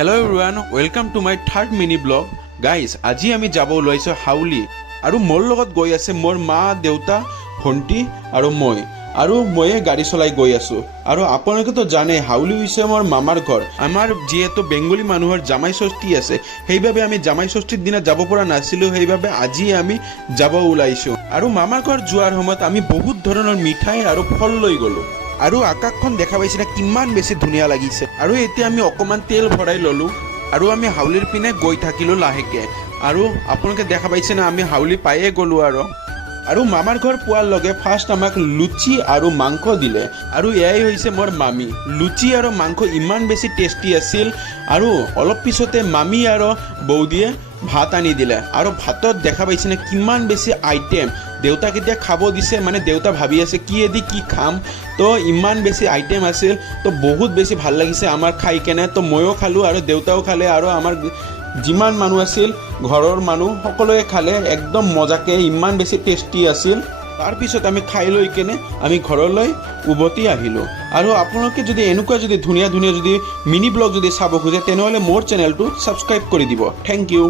Hello everyone, welcome to my third mini blog. Guys, আজি আমি যাব ওলাইছো হাউলি আৰু মোৰ লগত গৈ আছে মোৰ মা, দেউতা, ভণ্টি আৰু মই গাড়ী চলাই গৈ আছো আৰু আপোনালোকে তো জানে হাউলি হৈছে মোৰ মামাৰ ঘৰ। আমাৰ যেহেতু বেঙ্গলী মানুহৰ জামাই ষষ্ঠী আছে, সেইভাবে আমি জামাই ষষ্ঠীৰ দিনা যাব পৰা নাছিলো, সেইভাবে আজি আমি যাব ওলাইছো আৰু মামাৰ ঘৰ যোৱাৰ সময়ত আমি বহুত ধৰণৰ মিঠাই আৰু ফল লৈ গলো আৰু আকাশখন দেখা পাইছে না কিমান বেছি ধুনীয়া লাগিছে। আৰু এতিয়া আমি অকমান তেল ভৰাই ললো আৰু আমি হাউলিৰ পিনে গৈ থাকিলো লাহেকে আৰু আপোনালোকে দেখা পাইছে না আমি হাউলি পায়ে গলো আৰু মামাৰ ঘৰ পোৱাৰ লগে ফাৰ্ষ্ট আমাক লুচি আৰু মাংস দিলে আৰু এয়াই হৈছে মোৰ মামী। লুচি আৰু মাংস ইমান বেছি টেষ্টি আছিল আৰু অলপ পিছতে মামী আৰু বৌদিয়ে ভাত আনি দিলে আৰু ভাতত দেখা পাইছে না কিমান বেছি আইটেম। দেউতাক এতিয়া খাব দিছে, মানে দেউতা ভাবি আছে কি এদি কি খাম, তো ইমান বেছি আইটেম আছিল, তো বহুত বেছি ভাল লাগিছে আমাৰ খাই কেনে। তো ময়ো খালোঁ আৰু দেউতাও খালে আৰু আমাৰ যিমান মানুহ আছিল ঘৰৰ মানুহ সকলোৱে খালে একদম মজাকে, ইমান বেছি টেষ্টি আছিল। তাৰপিছত আমি খাই লৈ কেনে আমি ঘৰলৈ উভতি আহিলোঁ। আৰু আপোনালোকে যদি এনেকুৱা যদি ধুনীয়া যদি মিনি ব্লগ যদি চাব খোজে তেনেহ'লে মোৰ চেনেলটো ছাবস্ক্ৰাইব কৰি দিব। Thank U.